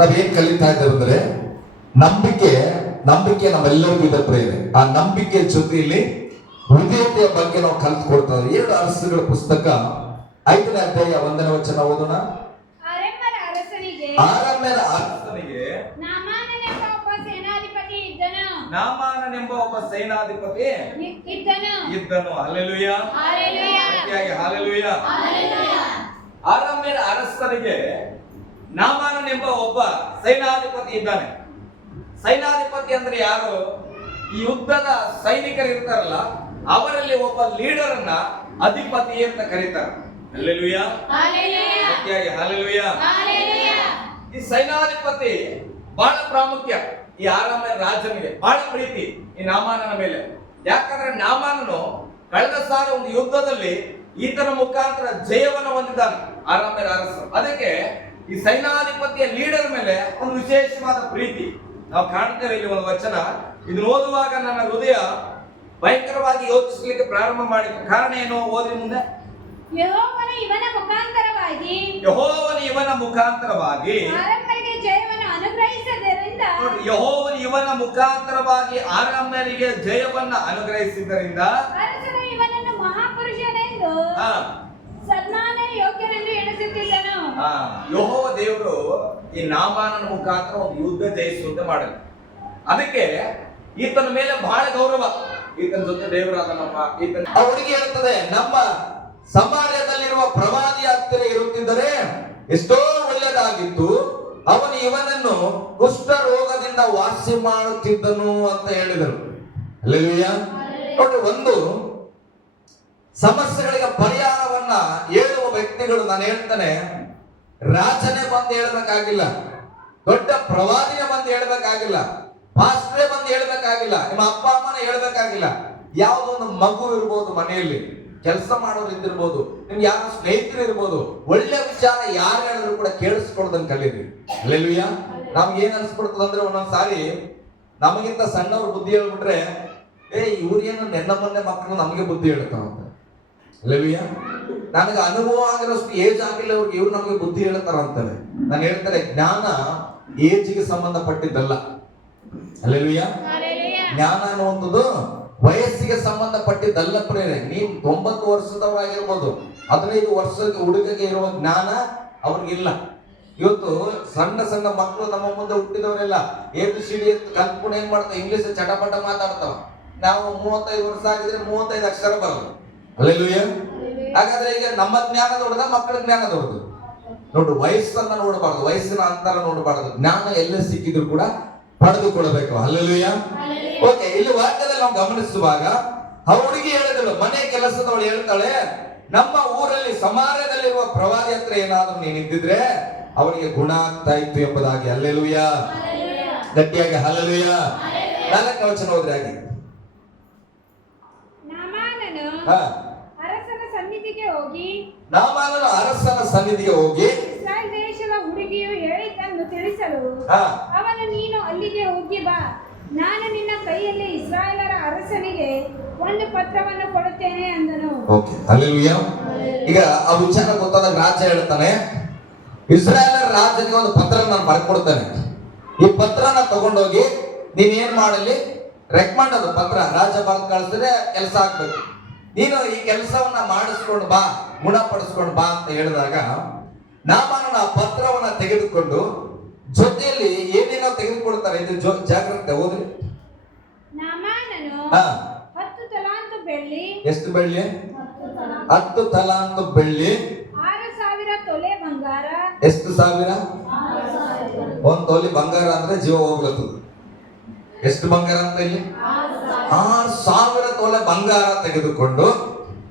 ನಾವೇನ್ ಕಲಿತಾ ಇದ್ದೇವೆ ಅಂದ್ರೆ ನಂಬಿಕೆ ನಂಬಿಕೆ ನಮ್ಮೆಲ್ಲರಿಗೂ ಇದೆ ಪ್ರೇರಣೆ. ಆ ನಂಬಿಕೆ ಜೊತೆಯಲ್ಲಿ ವಿಧೇಯತೆಯ ಬಗ್ಗೆ ನಾವು ಕಲಿತುಕೊಡ್ತಾ ಇದ್ದೀವಿ. 2 ಅರಸುಗಳ ಪುಸ್ತಕ 5ನೇ ಅಧ್ಯಾಯ 1ನೇ ವಚನ ಓದೋಣ. ಅರಣ್ಯರ ಅರಸನಿಗೆ ನಾಮಾನನೆಂಬ ಒಬ್ಬ ಸೇನಾಧಿಪತಿ ಇದ್ದನು. ಹಲ್ಲೆಲೂಯಾ. ಅರಾಮ್ಯರ ಅರಸನಿಗೆ ನಾಮಾನನೆಂಬ ಒಬ್ಬ ಸೇನಾಧಿಪತಿ ಇದ್ದಾನೆ. ಸೈನಾಧಿಪತಿ ಅಂದ್ರೆ ಯಾರು? ಈ ಯುದ್ಧದ ಸೈನಿಕರು ಇರ್ತಾರಲ್ಲ, ಅವರಲ್ಲಿ ಒಬ್ಬ ಲೀಡರ್ ಅನ್ನ ಅಧಿಪತಿ ಅಂತ ಕರೀತಾರೆ. ಹಲ್ಲೆಲೂಯಾ. ಹಲ್ಲೆಲೂಯಾ. ಈ ಸೈನಾಧಿಪತಿ ಬಹಳ ಪ್ರಾಮುಖ್ಯ. ಈ ಆರಾಮ್ಯ ರಾಜನಿಗೆ ಬಹಳ ಪ್ರೀತಿ ಈ ನಾಮಾನನ ಮೇಲೆ. ಯಾಕಂದ್ರೆ ನಾಮಾನನು ಕಳೆದ ಸಾಲ ಒಂದು ಯುದ್ಧದಲ್ಲಿ ಈತನ ಮುಖಾಂತರ ಜಯವನ್ನು ಹೊಂದಿದ್ದಾನೆ ಆರಾಮ್ಯರ ಅರಸ. ಅದಕ್ಕೆ ಈ ಸೈನಾಧಿಪತಿಯ ಲೀಡರ್ ಮೇಲೆ ಒಂದು ವಿಶೇಷವಾದ ಪ್ರೀತಿ ನಾವು ಕಾಣ್ತೇವೆ. ಇಲ್ಲಿ ಒಂದು ವಚನ ಇದನ್ನು ಓದುವಾಗ ನನ್ನ ಹೃದಯ ಭಯಂಕರವಾಗಿ ಯೋಚಿಸಲಿಕ್ಕೆ ಪ್ರಾರಂಭ ಮಾಡಿತು. ಕಾರಣ ಏನು? ಓದಿ ಮುಂದೆ. ಯೆಹೋವನು ಇವನ ಮುಖಾಂತರವಾಗಿ ಆರಾಮ್ಯರಿಗೆ ಜಯವನ್ನು ಅನುಗ್ರಹಿಸಿದ್ದರಿಂದ, ಯೆಹೋವನು ಇವನ ಮುಖಾಂತರವಾಗಿ ಆರಾಮ್ಯರಿಗೆ ಜಯವನ್ನ ಅನುಗ್ರಹಿಸಿದ್ದರಿಂದ ಅರಸನು ಇವನನ್ನು ಮಹಾಪುರುಷನೆಂದು ಸನ್ಮಾನ ಯೋಗ್ಯನೆಂದು ಎಣಿಸುತ್ತಿದ್ದನು. ಯೆಹೋವ ದೇವರು ಈ ನಾಮಾನನ ಮುಖಾಂತರ ಒಂದು ಯುದ್ಧ ಜಯಿಸುವಂತೆ ಮಾಡಲಿ. ಅದಕ್ಕೆ ಈತನ ಮೇಲೆ ಬಹಳ ಗೌರವ. ಈತನ ಜೊತೆ ದೇವರಾದನಪ್ಪ. ಈತನ ಅವರಿಗೆ ಹೇಳ್ತದೆ, ನಮ್ಮ ಸಮಾರ್ಯದಲ್ಲಿರುವ ಪ್ರವಾದಿ ಹತ್ತಿರ ಇರುತ್ತಿದ್ದರೆ ಎಷ್ಟೋ ಒಳ್ಳೆಯದಾಗಿತ್ತು, ಅವನು ಇವನನ್ನು ಕುಷ್ಠ ರೋಗದಿಂದ ವಾಸಿ ಮಾಡುತ್ತಿದ್ದನು ಅಂತ ಹೇಳಿದರು. ಹಲ್ಲೆಲೂಯಾ. ನೋಡಿ, ಒಂದು ಸಮಸ್ಯೆಗಳಿಗೆ ಪರಿಹಾರವನ್ನ ಹೇಳುವ ವ್ಯಕ್ತಿಗಳು, ನಾನು ಹೇಳ್ತಾನೆ, ರಾಜನೇ ಬಂದು ಹೇಳ್ಬೇಕಾಗಿಲ್ಲ, ದೊಡ್ಡ ಪ್ರವಾದಿನೇ ಬಂದು ಹೇಳ್ಬೇಕಾಗಿಲ್ಲ, ಪಾಸ್ಟ್ರೇ ಬಂದು ಹೇಳ್ಬೇಕಾಗಿಲ್ಲ, ನಿಮ್ಮ ಅಪ್ಪ ಅಮ್ಮನೇ ಹೇಳ್ಬೇಕಾಗಿಲ್ಲ. ಯಾವುದೋ ಒಂದು ಮಗು ಇರ್ಬೋದು, ಮನೆಯಲ್ಲಿ ಕೆಲಸ ಮಾಡೋರು ಇದ್ದಿರ್ಬೋದು, ನಿಮ್ಗೆ ಯಾರೋ ಸ್ನೇಹಿತರು ಇರ್ಬೋದು, ಒಳ್ಳೆ ವಿಚಾರ ಯಾರು ಹೇಳಿದ್ರು ಕೂಡ ಕೇಳಿಸ್ಕೊಳ್ದಂಗೆ ಕಲೀರಿ. ಹಲ್ಲೆಲೂಯಾ. ನಮ್ಗೆ ಏನ್ ಅನ್ಸ್ಬಿಡ್ತದೆ ಅಂದ್ರೆ, ಒಂದೊಂದ್ಸಾರಿ ನಮಗಿಂತ ಸಣ್ಣವ್ರು ಬುದ್ಧಿ ಹೇಳ್ಬಿಟ್ರೆ, ಇವ್ರೇನು ನೆನ್ನ ಮೊನ್ನೆ ಮಕ್ಕಳು ನಮಗೆ ಬುದ್ಧಿ ಹೇಳ್ತಾವಂತ. ಹಲ್ಲೆಲೂಯಾ. ನನಗೆ ಅನುಭವ ಆಗಿರೋಷ್ಟು ಏಜ್ ಆಗಿಲ್ಲ ಅವ್ರಿಗೆ, ಇವ್ರು ನಮಗೆ ಬುದ್ಧಿ ಹೇಳ್ತಾರ ಅಂತಾರೆ. ನಾನು ಹೇಳ್ತಾರೆ, ಜ್ಞಾನ ಏಜ್ಗೆ ಸಂಬಂಧಪಟ್ಟಿದ್ದಲ್ಲ. ಹಲ್ಲೆಲೂಯಾ. ಜ್ಞಾನ ಅನ್ನುವಂಥದ್ದು ವಯಸ್ಸಿಗೆ ಸಂಬಂಧಪಟ್ಟಿದ್ದಲ್ಲ ಪ್ರೇರೆ. ನೀವು 90 ವರ್ಷದವರಾಗಿರ್ಬೋದು, 15 ವರ್ಷದ ಹುಡುಗಗೆ ಇರುವ ಜ್ಞಾನ ಅವ್ರಿಗಿಲ್ಲ. ಇವತ್ತು ಸಣ್ಣ ಸಣ್ಣ ಮಕ್ಕಳು ನಮ್ಮ ಮುಂದೆ ಹುಟ್ಟಿದವರೆಲ್ಲ ABCD ಕಲ್ಪನೆ ಏನ್ ಮಾಡ್ತಾವ, ಇಂಗ್ಲಿಷ್ ಚಟಪಟ ಮಾತಾಡ್ತಾವ. ನಾವು 35 ವರ್ಷ ಆಗಿದ್ರೆ 35 ಅಕ್ಷರ ಬರಲ್ಲ. ಹಲ್ಲೆಲೂಯಾ. ಹಾಗಾದ್ರೆ ಈಗ ನಮ್ಮ ಜ್ಞಾನ ದೊಡ್ಡದ, ಮಕ್ಕಳ ಜ್ಞಾನ ದೊಡ್ಡದು? ನೋಡು, ವಯಸ್ಸನ್ನ ನೋಡಬಾರ್ದು, ವಯಸ್ಸಿನ ಅಂತರ ನೋಡಬಾರ್ದು. ಜ್ಞಾನ ಎಲ್ಲೇ ಸಿಕ್ಕಿದ್ರು ಕೂಡ ಪಡೆದುಕೊಳ್ಬೇಕು. ಹಲ್ಲೆಲೂಯಾ. ಓಕೆ, ಇಲ್ಲಿ ವಾಕ್ಯದಲ್ಲಿ ನಾವು ಗಮನಿಸುವಾಗ ಆ ಹುಡುಗಿ ಹೇಳಿದಳು, ಮನೆ ಕೆಲಸದವಳು ಹೇಳ್ತಾಳೆ, ನಮ್ಮ ಊರಲ್ಲಿ ಸಮಾರ್ಯದಲ್ಲಿರುವ ಪ್ರವಾದಿ ಹತ್ರ ಏನಾದ್ರೂ ನೀನಿದ್ದಿದ್ರೆ ಅವನಿಗೆ ಗುಣ ಆಗ್ತಾ ಇತ್ತು ಎಂಬುದಾಗಿ. ಹಲ್ಲೆಲೂಯಾ. ಗಟ್ಟಿಯಾಗಿ ಹಲ್ಲೆಲೂಯಾ. 4ನೇ ವಚನ ಹೋದ್ರೆ ಆಗಿ. ನಾಮಾನನು ಅರಸನ ಸನ್ನಿಧಿಗೆ ಹೋಗಿ ಇಸ್ರಾಯೇಲ್ ದೇಶದ ಹುಡುಗಿಯು ಹೇಳಿದ್ದನ್ನು ತಿಳಿಸಲು ಅವನು, ನೀನು ಅಲ್ಲಿಗೆ ಹೋಗಿ ಬಾ, ನಾನು ನಿನ್ನ ಕೈಯಲ್ಲಿ ಇಸ್ರಾಯೇಲರ ಅರಸನಿಗೆ ಒಂದು ಪತ್ರವನ್ನು ಕೊಡುತ್ತೇನೆ ಅಂದನು. Okay, hallelujah. ಈಗ ಆ ವಿಚಾರ ಗೊತ್ತಾದಾಗ ರಾಜ ಹೇಳ್ತಾನೆ, ಇಸ್ರಾಯೇಲರ ರಾಜನಿಗೆ ಒಂದು ಪತ್ರ ನಾನು ಬರ್ಕೊಡ್ತೇನೆ. ಈ ಪತ್ರನ ತಗೊಂಡೋಗಿ ನೀನ್ ಏನ್ ಮಾಡಲಿ, ರೆಕಮೆಂಡ್, ಅದು ಪತ್ರ ರಾಜ ಬರ್ದು ಕಳಿಸಿದ್ರೆ ಕೆಲಸ ಆಗ್ಬೇಕು, ನೀನು ಈ ಕೆಲಸವನ್ನ ಮಾಡಿಸ್ಕೊಂಡು ಬಾ, ಗುಣಪಡಿಸ್ಕೊಂಡು ಬಾ ಅಂತ ಹೇಳಿದಾಗ ನಾಮಾನನ ಆ ಪತ್ರವನ್ನ ತೆಗೆದುಕೊಂಡು ಜೊತೆಯಲ್ಲಿ ಏನೇನೋ ತೆಗೆದುಕೊಡ್ತಾರೆ. ಇದು ಜಾಗ್ರತೆ ಓದ್ರಿ. ನಾಮಾನನು 10 ತಲಾಂತು ಬೆಳ್ಳಿ. ಎಷ್ಟು ಬೆಳ್ಳಿ? 10 ತಲಾಂತು ಬೆಳ್ಳಿ. 6,000 ತೊಲೆ ಬಂಗಾರ. ಎಷ್ಟು ಸಾವಿರ? 1 ತೊಲೆ ಬಂಗಾರ ಅಂದ್ರೆ ಜೀವ ಹೋಗ್ಲತ್ತದ. ಎಷ್ಟು ಬಂಗಾರ ಅಂತ ಇಲ್ಲಿ? 6,000 ತೊಲೆ ಬಂಗಾರ ತೆಗೆದುಕೊಂಡು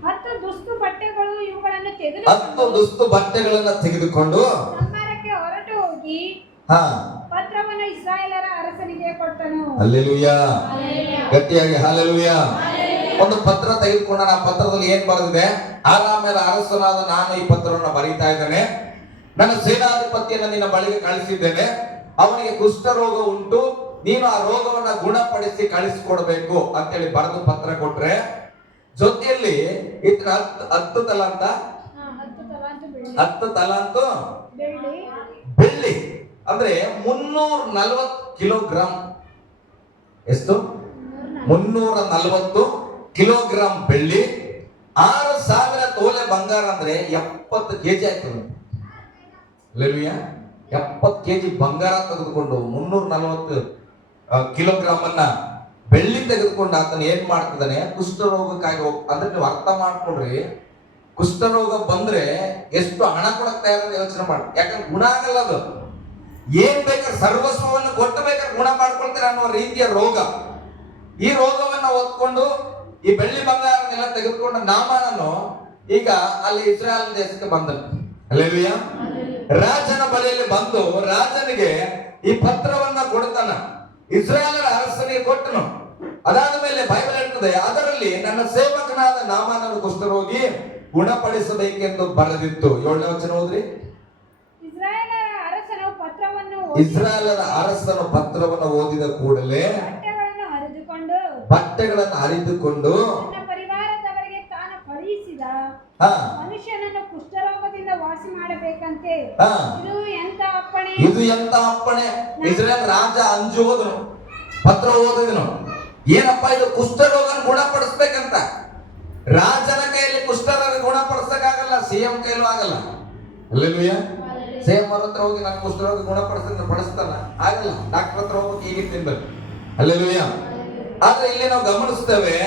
10 ದುಸ್ತು ಬಟ್ಟೆಗಳು ಇವುಗಳನ್ನು 10 ದುಸ್ತು ಬಟ್ಟೆಗಳನ್ನ ತೆಗೆದುಕೊಂಡು ಸಂಹಾರಕ್ಕೆ ಹೊರಟು ಹೋಗಿ ಪತ್ರವನ್ನು ಇಸ್ರಾಯೇಲರ ಅರಸನಿಗೆ ಕೊಟ್ಟನು. ಹಲ್ಲೆಲೂಯಾ. ಗಟ್ಟಿಯಾಗಿ ಹಲ್ಲೆಲೂಯಾ. ಒಂದು ಪತ್ರ ತೆಗೆದುಕೊಂಡ, ಆ ಪತ್ರದಲ್ಲಿ ಏನ್ ಬರೆದಿದೆ? ಆರಾಮ್ಯರ ಅರಸನಾದ ನಾನು ಈ ಪತ್ರವನ್ನು ಬರೀತಾ ಇದ್ದೇನೆ. ನನ್ನ ಸೇನಾಧಿಪತಿಯನ್ನು ನಿನ್ನ ಬಳಿಗೆ ಕಳಿಸಿದ್ದೇನೆ. ಅವನಿಗೆ ಕುಷ್ಠ ರೋಗ ಉಂಟು, ನೀನು ಆ ರೋಗವನ್ನ ಗುಣಪಡಿಸಿ ಕಳಿಸಿಕೊಡ್ಬೇಕು ಅಂತೇಳಿ ಬರೆದು ಪತ್ರ ಕೊಟ್ರೆ, ಜೊತೆಯಲ್ಲಿ 10 ತಲಾಂತು ಬೆಳ್ಳಿ, ಅಂದ್ರೆ 340 ಕಿಲೋಗ್ರಾಂ. ಎಷ್ಟು? 340 ಕಿಲೋಗ್ರಾಂ ಬೆಳ್ಳಿ, 6,000 ತೊಲೆ ಬಂಗಾರ ಅಂದ್ರೆ 70 ಕೆಜಿ ಆಯ್ತು. ಅಲ್ಲೇಲೂಯಾ. 70 ಕೆಜಿ ಬಂಗಾರ ತೆಗೆದುಕೊಂಡು 340 ಕಿಲೋಗ್ರಾಮ್ ಅನ್ನ ಬೆಳ್ಳಿ ತೆಗೆದುಕೊಂಡು ಆತನ ಏನ್ ಮಾಡ್ತಿದ್ದಾನೆ? ಕುಷ್ಠರೋಗಕ್ಕಾಗಿ ಅಂದ್ರೆ ನೀವು ಅರ್ಥ ಮಾಡ್ಕೊಂಡ್ರಿ, ಕುಷ್ಠರೋಗ ಬಂದ್ರೆ ಎಷ್ಟು ಹಣ ಕೊಡಕ್ ತಯಾರ ಯೋಚನೆ ಮಾಡಿ. ಯಾಕಂದ್ರೆ ಗುಣ ಆಗಲ್ಲ ಅದು. ಏನ್ ಬೇಕಾದ್ರೆ ಸರ್ವಸ್ವವನ್ನು ಕೊಟ್ಟು ಬೇಕಾದ್ರೆ ಗುಣ ಮಾಡ್ಕೊಳ್ತಾರೆ ಅನ್ನೋ ರೀತಿಯ ರೋಗ. ಈ ರೋಗವನ್ನ ಹೊತ್ಕೊಂಡು ಈ ಬೆಳ್ಳಿ ಬಂಗಾರನೆಲ್ಲ ತೆಗೆದುಕೊಂಡ ನಾಮಾನನು ಈಗ ಅಲ್ಲಿ ಇಸ್ರಾಯೇಲ್ ದೇಶಕ್ಕೆ ಬಂದನು. ಹಲ್ಲೆಲೂಯಾ. ರಾಜನ ಬಳಿಯಲ್ಲಿ ಬಂದು ರಾಜನಿಗೆ ಈ ಪತ್ರವನ್ನ ಕೊಡ್ತಾನ, ಇಸ್ರಾಯೇಲರ ಅರಸನಿಗೆ ಕೊಟ್ಟನು. ಅದಾದ ಮೇಲೆ ಬೈಬಲ್ ಹೇಳ್ತದೆ, ಅದರಲ್ಲಿ ನನ್ನ ಸೇವಕನಾದ ನಾಮಾನನು ಕುಷ್ಠರೋಗಿ ಗುಣಪಡಿಸಬೇಕೆಂದು ಬರೆದಿತ್ತು. 7ನೇ ವಚನ ಓದ್ರಿ. ಇಸ್ರಾಯೇಲರ ಅರಸನು ಪತ್ರವನ್ನು ಓದಿದ ಕೂಡಲೇ ಬಟ್ಟೆಗಳನ್ನು ಹರಿದುಕೊಂಡು ಪರಿವಾರದವರಿಗೆ ತಾನು ಕಳುಹಿಸಿದ ಮನುಷ್ಯನನ್ನು ಕುಷ್ಠರೋಗದಿಂದ ವಾಸಿ ಮಾಡಬೇಕಂತೆ. ಇದು ಎಂತ ಅಪ್ಪಣೆ! ಇಸ್ರಾಯೇಲ್ ರಾಜ ಅಂಜು ಹೋದನು, ಪತ್ರ ಓದಿದನು. ಏನಪ್ಪ ಇದು? ಕುಷ್ಠರೋಗನ ಗುಣಪಡಿಸ್ಬೇಕಂತ. ರಾಜನ ಕೈಯಲ್ಲಿ ಕುಷ್ಠರೋಗ ಗುಣಪಡಿಸಕ್ಕಾಗಲ್ಲ, ಸಿಎಂ ಕೈಲೂ ಆಗಲ್ಲ. ಅಲ್ಲೆಲೂಯಾ. ಸಿಎಂ ಹತ್ರ ಹೋಗಿ ನಾನು ಕುಷ್ಠರೋಗ ಪಡಿಸ್ತಾನ? ಆಗಲ್ಲ. ಡಾಕ್ಟರ್ ಹತ್ರ ಹೋಗಿ ಹೀಗೆ ತಿನ್ಬೇಕು. ಅಲ್ಲೆಲೂಯಾ. ಆದ್ರೆ ಇಲ್ಲಿ ನಾವು ಗಮನಿಸ್ತೇವೆ,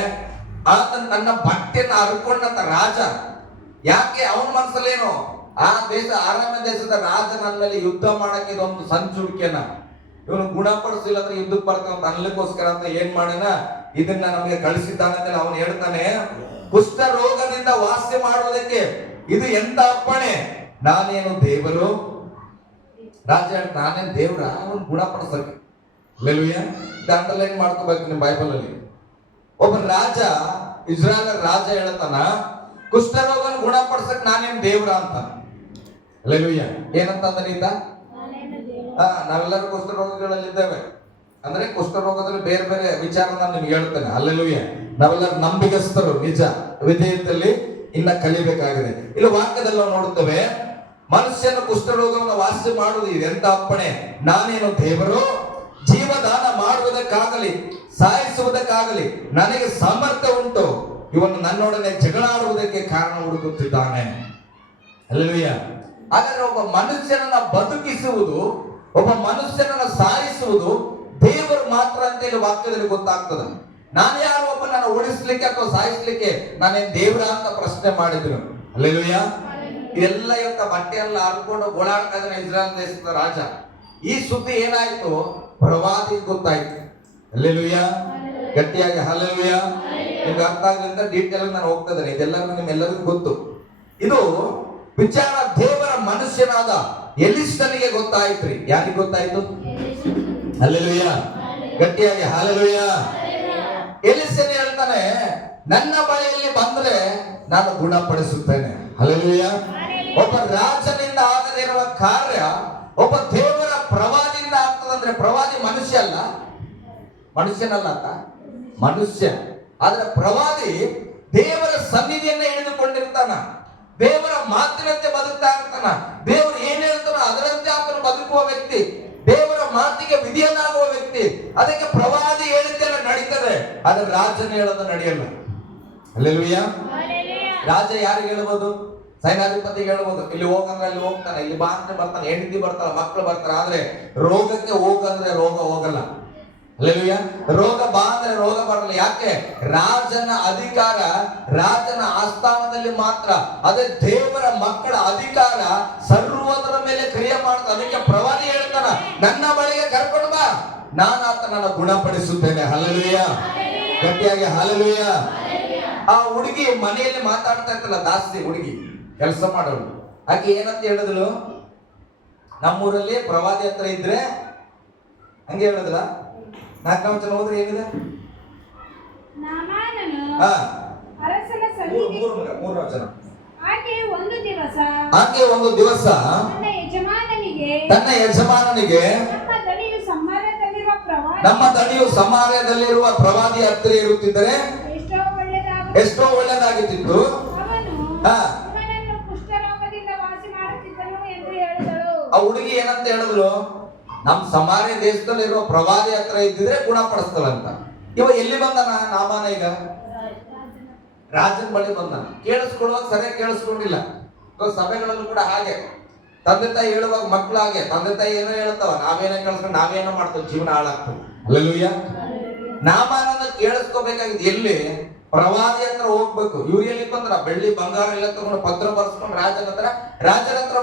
ಆತ ತನ್ನ ಬಟ್ಟೆಯನ್ನು ಹರ್ಕೊಂಡಂತ ರಾಜ. ಯಾಕೆ? ಅವನ ಮನಸ್ಸಲ್ಲೇನು? ಆ ದೇಶ, ಆರಾಮ ದೇಶದ ರಾಜ ನನ್ನ ಮೇಲೆ ಯುದ್ಧ ಮಾಡಕ್ಕೆ ಇದೊಂದು ಸಂಚುಡಿಕೆನ, ಇವನು ಗುಣಪಡಿಸಿಲ್ಲ ಅಂದ್ರೆ ಯುದ್ಧಕ್ಕೆ ಬರ್ತಾವ ಅನ್ಲಿಕ್ಕೋಸ್ಕರ ಅಂತ ಏನ್ ಮಾಡಿನ ಇದನ್ನ ನಮಗೆ ಕಳಿಸಿದ್ದಾನೆ. ಅವನು ಹೇಳ್ತಾನೆ, ಕುಷ್ಠ ರೋಗದಿಂದ ವಾಸಿ ಮಾಡುವುದಕ್ಕೆ ಇದು ಎಂತ ಅಪ್ಪಣೆ! ನಾನೇನು ದೇವರು? ರಾಜ ಹೇಳ್ತ, ನಾನೇನು ದೇವ್ರ ಅವನು ಗುಣಪಡಿಸಕ್ಕೆ? ಹಲ್ಲೆಲೂಯಾ. ಅಂಡರ್ಲೈನ್ ಮಾಡ್ಕೋಬೇಕು ನಿಮ್ ಬೈಬಲ್ ಅಲ್ಲಿ. ಒಬ್ಬ ರಾಜ, ಇಸ್ರಾಯೇಲ್ ರಾಜ ಹೇಳ್ತಾನ, ಕುಷ್ಠರೋಗನ ಗುಣಪಡಿಸಕ್ ನಾನೇನ್ ದೇವ್ರ ಅಂತ. ಹಲ್ಲೆಲೂಯಾ. ಏನಂತ ಅಂದ್ರೀತ? ನಾವೆಲ್ಲರೂ ಕುಷ್ಠರೋಗಗಳಲ್ಲಿದ್ದೇವೆ. ಅಂದ್ರೆ ಕುಷ್ಠರೋಗದಲ್ಲಿ ಬೇರೆ ಬೇರೆ ವಿಚಾರ ನಾನು ನಿಮ್ಗೆ ಹೇಳ್ತೇನೆ. ಹಲ್ಲೆಲೂಯಾ. ನಾವೆಲ್ಲರೂ ನಂಬಿಗಸ್ತರು, ನಿಜ ವಿಧೇಯತೆಯಲ್ಲಿ ಇನ್ನ ಕಲಿಬೇಕಾಗಿದೆ. ಇಲ್ಲಿ ವಾಕ್ಯದಲ್ಲಿ ನಾವು ನೋಡುತ್ತೇವೆ, ಮನುಷ್ಯನ ಕುಷ್ಠರೋಗವನ್ನು ವಾಸಿ ಮಾಡುವುದು ಇದೆಂತ ಅಪ್ಪಣೆ! ನಾನೇನು ದೇವರು? ಜೀವದಾನ ಮಾಡುವುದಕ್ಕಾಗಲಿ ಸಾಯಿಸುವುದಕ್ಕಾಗಲಿ ನನಗೆ ಸಾಮರ್ಥ್ಯ ಉಂಟು. ಇವನು ನನ್ನೊಡನೆ ಜಗಳಾಡುವುದಕ್ಕೆ ಕಾರಣ ಹುಡುಕುತ್ತಿದ್ದಾನೆ. ಹಲ್ಲೆಲೂಯಾ. ಹಾಗಾದ್ರೆ ಒಬ್ಬ ಮನುಷ್ಯನನ್ನ ಬದುಕಿಸುವುದು, ಒಬ್ಬ ಮನುಷ್ಯನನ್ನ ಸಾಯಿಸುವುದು ದೇವರು ಮಾತ್ರ ಅಂತ ಹೇಳಿ ವಾಕ್ಯದಲ್ಲಿ ಗೊತ್ತಾಗ್ತದೆ. ನಾನು ಯಾರು ಒಬ್ಬನನ್ನ ಉಳಿಸ್ಲಿಕ್ಕೆ ಅಥವಾ ಸಾಯಿಸ್ಲಿಕ್ಕೆ ನಾನೇನ್ ದೇವ್ರ ಅಂತ ಪ್ರಶ್ನೆ ಮಾಡಿದ್ರು. ಹಲ್ಲೆಲೂಯಾ. ಎಲ್ಲ ಇವತ್ತ ಬಟ್ಟೆಯೆಲ್ಲ ಹರ್ಕೊಂಡು ಓಡಾಡ್ತಾ ಇದ್ದಾನೆ ಇಸ್ರಾಯೇಲ್ ದೇಶದ ರಾಜ. ಈ ಸುದ್ದಿ ಏನಾಯ್ತು? ಪ್ರವಾದಿ ಗೊತ್ತಾಯ್ತು. ಹಲ್ಲೆಲೂಯಾ. ಗಟ್ಟಿಯಾಗಿ ಹಲ್ಲೆಲೂಯಾ. ನಿಮ್ಗೆ ಅರ್ಥ ಆಗಲಿಲ್ಲ, ಡೀಟೇಲ್ ನಾನು ಹೋಗ್ತಾ ಇದ್ದೇನೆ. ಇದೆಲ್ಲರೂ ನಿಮ್ಮೆಲ್ಲರಿಗೂ ಗೊತ್ತು. ಇದು ವಿಚಾರ ದೇವರ ಮನುಷ್ಯನಾದ ಎಲಿಷನಿಗೆ ಗೊತ್ತಾಯ್ತ್ರಿ. ಯಾರಿಗೆ ಗೊತ್ತಾಯ್ತು? ಹಲ್ಲೆಲೂಯಾ. ಗಟ್ಟಿಯಾಗಿ ಹಲ್ಲೆಲೂಯಾ. ಎಲಿಷನ್ ಹೇಳ್ತಾನೆ, ನನ್ನ ಬಳಿಯಲ್ಲಿ ಬಂದ್ರೆ ನಾನು ಗುಣಪಡಿಸುತ್ತೇನೆ. ಹಲ್ಲೆಲೂಯಾ. ಒಬ್ಬ ರಾಜನಿಂದ ಆಗದಿರುವ ಕಾರ್ಯ ಒಬ್ಬ ದೇವರ ಪ್ರವಾದಿಯಿಂದ ಆಗ್ತದಂದ್ರೆ, ಪ್ರವಾದಿ ಮನುಷ್ಯ ಅಲ್ಲ, ಮನುಷ್ಯನಲ್ಲ ಅಂತ, ಮನುಷ್ಯ. ಆದ್ರೆ ಪ್ರವಾದಿ ದೇವರ ಸನ್ನಿಧಿಯನ್ನ ಹಿಡಿದುಕೊಂಡಿರ್ತಾನ, ದೇವರ ಮಾತಿನಂತೆ ಬದುಕ್ತಾ ಇರ್ತಾನ. ದೇವರು ಏನ್ ಹೇಳ್ತಾನೋ ಅದರಂತೆ ಆತನು ಬದುಕುವ ವ್ಯಕ್ತಿ, ದೇವರ ಮಾತಿಗೆ ವಿಧಿಯನ್ನಾಗುವ ವ್ಯಕ್ತಿ. ಅದಕ್ಕೆ ಪ್ರವಾದಿ ಹೇಳಿದ್ದೆಲ್ಲ ನಡೀತದೆ, ಆದ್ರೆ ರಾಜನ ಹೇಳೋದು ನಡೆಯಲ್ಲ. ಹಲ್ಲೆಲೂಯಾ. ರಾಜ ಯಾರಿಗೆ ಹೇಳ್ಬೋದು? ಸೈನ್ಯಾಧಿಪತಿಗೆ ಹೇಳ್ಬೋದು, ಇಲ್ಲಿ ಹೋಗಂದ್ರೆ ಅಲ್ಲಿ ಹೋಗ್ತಾನೆ, ಇಲ್ಲಿ ಬಾ ಅಂದ್ರೆ ಬರ್ತಾನೆ, ಹೆಂಡತಿ ಬರ್ತಾರ, ಮಕ್ಕಳು ಬರ್ತಾರ. ಆದ್ರೆ ರೋಗಕ್ಕೆ ಹೋಗಂದ್ರೆ ರೋಗ ಹೋಗಲ್ಲ. ಹಲ್ಲೆಲೂಯಾ. ರೋಗ ಬಾ ಅಂದ್ರೆ ರೋಗ ಬರಲ್ಲ. ಯಾಕೆ? ರಾಜನ ಅಧಿಕಾರ ರಾಜನ ಆಸ್ಥಾನದಲ್ಲಿ ಮಾತ್ರ. ಅದೇ ದೇವರ ಮಕ್ಕಳ ಅಧಿಕಾರ ಸರ್ವದರ ಮೇಲೆ ಕ್ರಿಯೆ ಮಾಡ್ತಾ. ಅದಕ್ಕೆ ಪ್ರವಾದಿ ಹೇಳ್ತಾನ, ನನ್ನ ಬಳಿಗೆ ಕರ್ಕೊಂಡು ಬಾ, ನಾನು ಆತನನ್ನ ಗುಣಪಡಿಸುತ್ತೇನೆ. ಹಲ್ಲೆಲೂಯಾ. ಗಟ್ಟಿಯಾಗಿ ಹಲ್ಲೆಲೂಯಾ. ಆ ಹುಡುಗಿ ಮನೆಯಲ್ಲಿ ಮಾತಾಡ್ತಾ ಇರ್ತಲ್ಲ, ದಾಸ್ತಿ ಹುಡುಗಿ, ಕೆಲಸ ಮಾಡೋಳು. ಆಕೆ ಏನಂತ ಹೇಳಿದ್ಲು? ನಮ್ಮೂರಲ್ಲಿ ಪ್ರವಾದಿ ಹತ್ರ ಇದ್ರೆ ಹಂಗೆ ಹೇಳಿದ್ರ. 4ನೇ ವಚನ ಹೋದ್ರೆ ಏನಿದೆ? ಮೂರನೇ ವಚನ. ಆಕೆ ಒಂದು ದಿವಸ ತನ್ನ ಯಜಮಾನನಿಗೆ ನಮ್ಮ ದಣಿಯು ಸಮಾರ್ಯದಲ್ಲಿರುವ ಪ್ರವಾದಿ ಹತ್ತಿರ ಇರುತ್ತಿದ್ದರೆ ಎಷ್ಟೋ ಒಳ್ಳೆದಾಗುತ್ತಿತ್ತು. ಆ ಹುಡುಗಿ ಏನಂತ ಹೇಳಿದ್ಲು? ನಮ್ ಸಮಾರ್ಯ ದೇಶದಲ್ಲಿ ಇರುವ ಪ್ರವಾದಿ ಹತ್ರ ಇದ್ದಿದ್ರೆ ಗುಣಪಡಿಸ್ತಲಂತ. ಇವ ಎಲ್ಲಿ ಬಂದನ ನಾಮಾನ? ಈಗ ರಾಜನ ಬಳಿ ಬಂದನ. ಕೇಳಿಸ್ಕೊಡುವಾಗ ಸರಿಯಾಗಿ ಕೇಳಿಸ್ಕೊಂಡಿಲ್ಲ. ಸಭೆಗಳಲ್ಲೂ ಕೂಡ ಹಾಗೆ, ತಂದೆ ತಾಯಿ ಹೇಳುವಾಗ ಮಕ್ಕಳು ಹಾಗೆ, ತಂದೆ ತಾಯಿ ಏನೋ ಹೇಳ್ತಾವ, ನಾವೇನೋ ಕೇಳಿಸ್ಕೊಂಡು ನಾವೇನೋ ಮಾಡ್ತೇವೆ, ಜೀವನ ಹಾಳಾಗ್ತದೆ. ಹಲ್ಲೆಲೂಯಾ. ನಾಮಾನನ್ನ ಕೇಳಿಸ್ಕೋಬೇಕಾಗಿದ್ದು ಎಲ್ಲಿ? ಪ್ರವಾದಿ ಹತ್ರ ಹೋಗ್ಬೇಕು. ಇವ್ರು ಎಲ್ಲಿ ಬಂದ್ರ? ಬೆಳ್ಳಿ ಬಂಗಾರ ಎಲ್ಲ ತಗೊಂಡು ಪತ್ರ ಬರ್ಸ್ಕೊಂಡು ರಾಜನ ಹತ್ರ